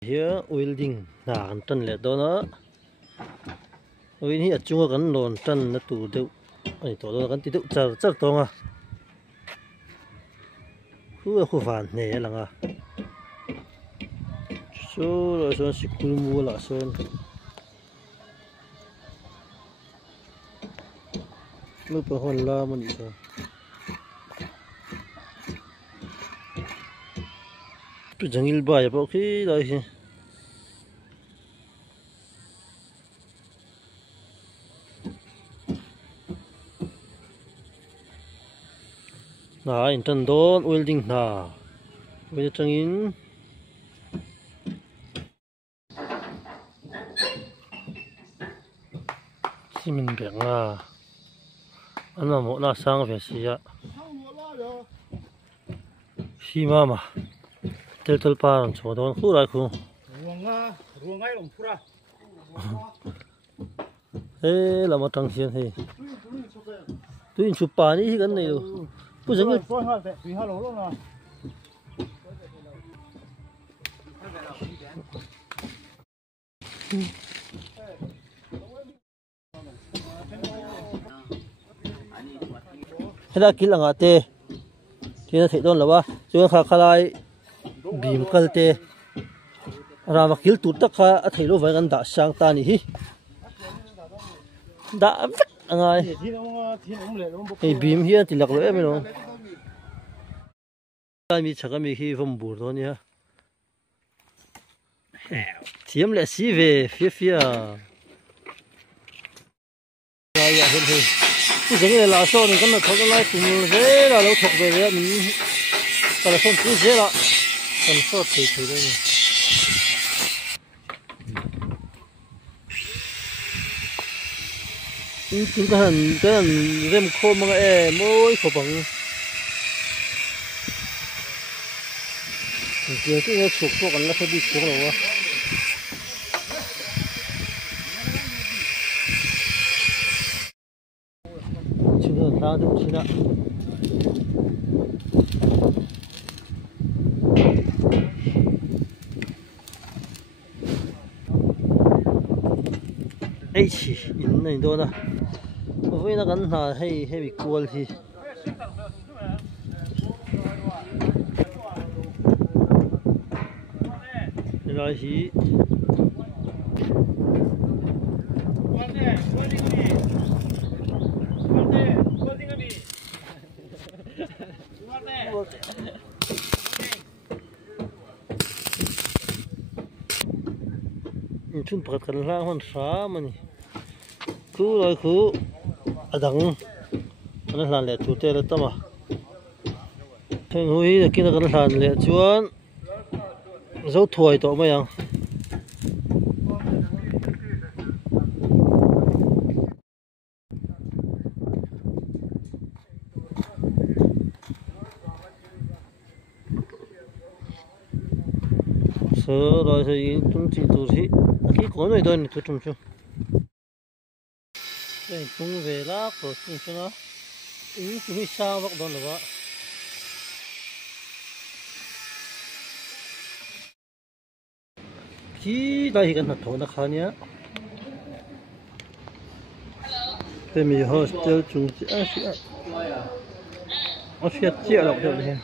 Here welding na kan tan le do na ni achunga kan lon tan na tu deuh ani to do kan ti deuh char char tonga khu van ne langa so lo son sikul mu la son lu pa hon la mani so tu jangil ba ya ba khi dai hi na in tan don welding na bây giờ in xi mình bẹng à anh mà mỗi na sang về xí à xi mà tel tel pa làm chỗ đó khu lại khu ruộng ngay lòng phura ê là một trăng xiên thì tôi chụp pa đi cái này rồi bây giờ cái thế là kỹ là ngã tê thì nó thấy đòn là ba chúng ta khai lại bìm kal tê ra mà kỹ tụt tất cả thấy nó vậy gần đã sang ta nhỉ đã vắt anh ơi cái bìm here thì lạc lưỡi mới luôn cái mi chắc cái mi khi vom bùn đó nhá tiêm lại xí về phía phía rồi vậy thôi cái này là sao này cái này thôi lại cùng dễ là lâu thuộc về đấy mình cái là không cứ dễ là còn sao thì đây này chúng ta hẳn cái rem khô mà em mỗi khổ bằng cái sụp xuống còn nó phải bị xuống rồi chúng ta ra được chưa nào ấy chỉ in này thôi đó với nó gắn là hay bị cuốn thì rồi thì chúng bật cái lá hoa xá mà nè cứ rồi cứ đằng nó làm lẹ chủ tê là tâm à thằng húi là kia là cái làm lẹ chuan dấu thổi tổ mấy à sơ rồi thì chúng chỉ tụi gì cái con này thôi tụi chúng chứ đây chúng về lá của chúng chứ nó ý chúng sao bắt đầu là khi đây cái nào thổi nó khó nhá cái mì hostel chúng chỉ ăn sẽ chia được được này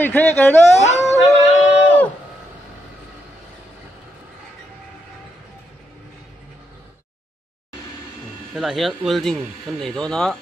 mình thấy cái đó đây là hiện welding cái này đó nó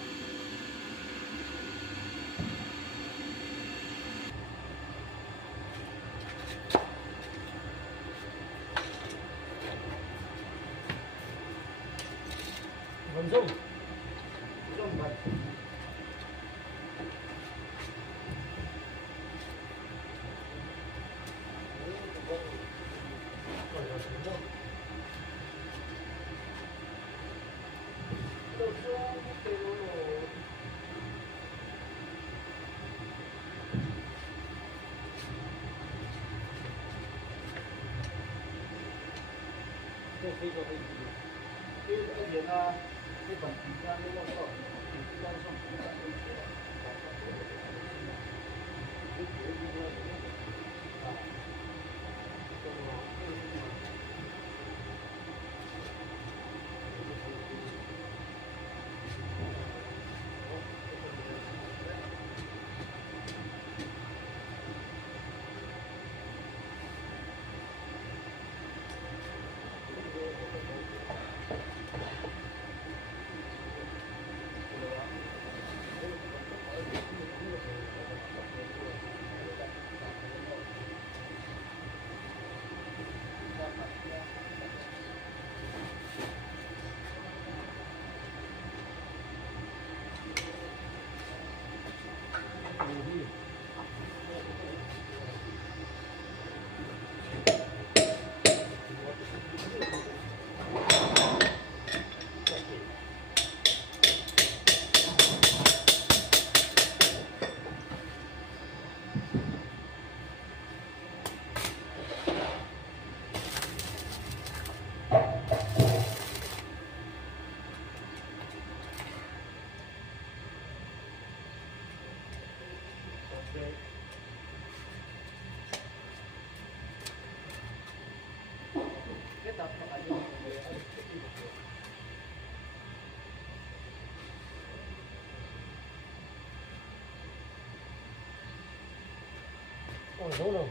Nấu đâu?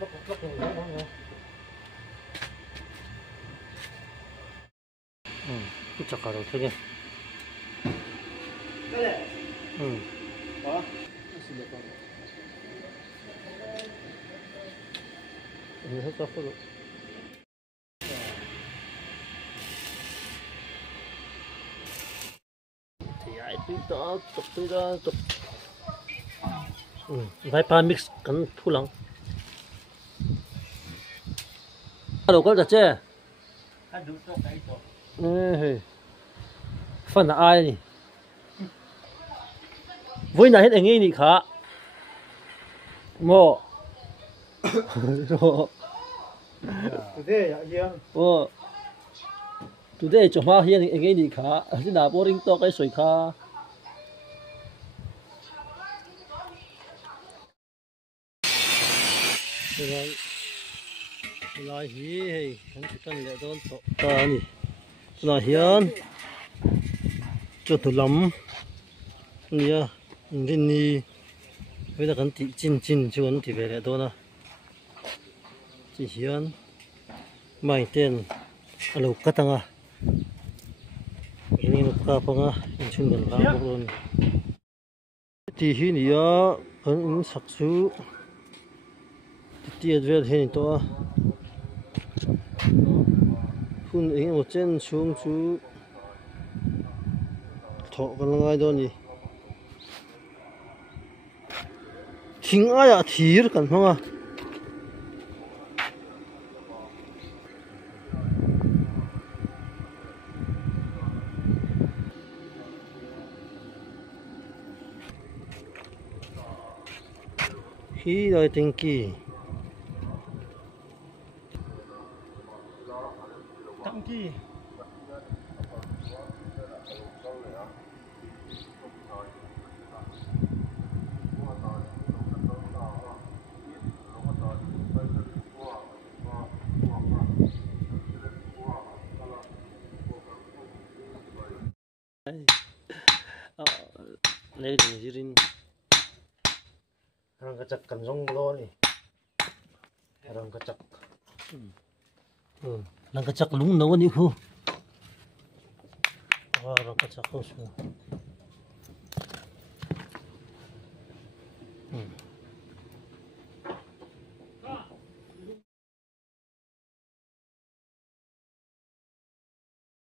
Lóc nấu không? Cứ chặt cả đầu thôi nha. Đó. Hết tóc rồi. Thì ai tôi đó tập. Vai pan mix kan thulang. Đâu có chứ? Phần là ai nhỉ? Với này hết anh ấy nhỉ khá. Mò. Today cho mà hiện anh ấy nhỉ khá. Chỉ là boring to cái sợi khá. Rồi. Lại hi, hắn chỉ cần lệ đón tổ ta nhỉ. Lại hiền. Cho tụi lắm. Nia, nhìn đi. Bây giờ cần tị chín chứ cần tị về lệ đón à. Chỉ hiền. Mai tiền. Alo cắt tăng à. Ini nuk ka pa nga. Inchun gan ka bok luôn. Tị hi nia. Kan sak su. Tị advel hen to. Phun ấy một trên xuống chú thọ con ngay đó nhỉ thính ai à thír cần không à khi rồi tình kỳ Tặng kỳ. lấy thì chỉ riêng Hàng cái chặt cần rong lo này. Hàng cái chặt. năng cái chắc lúng nấu như khu năng cái chắc không xuống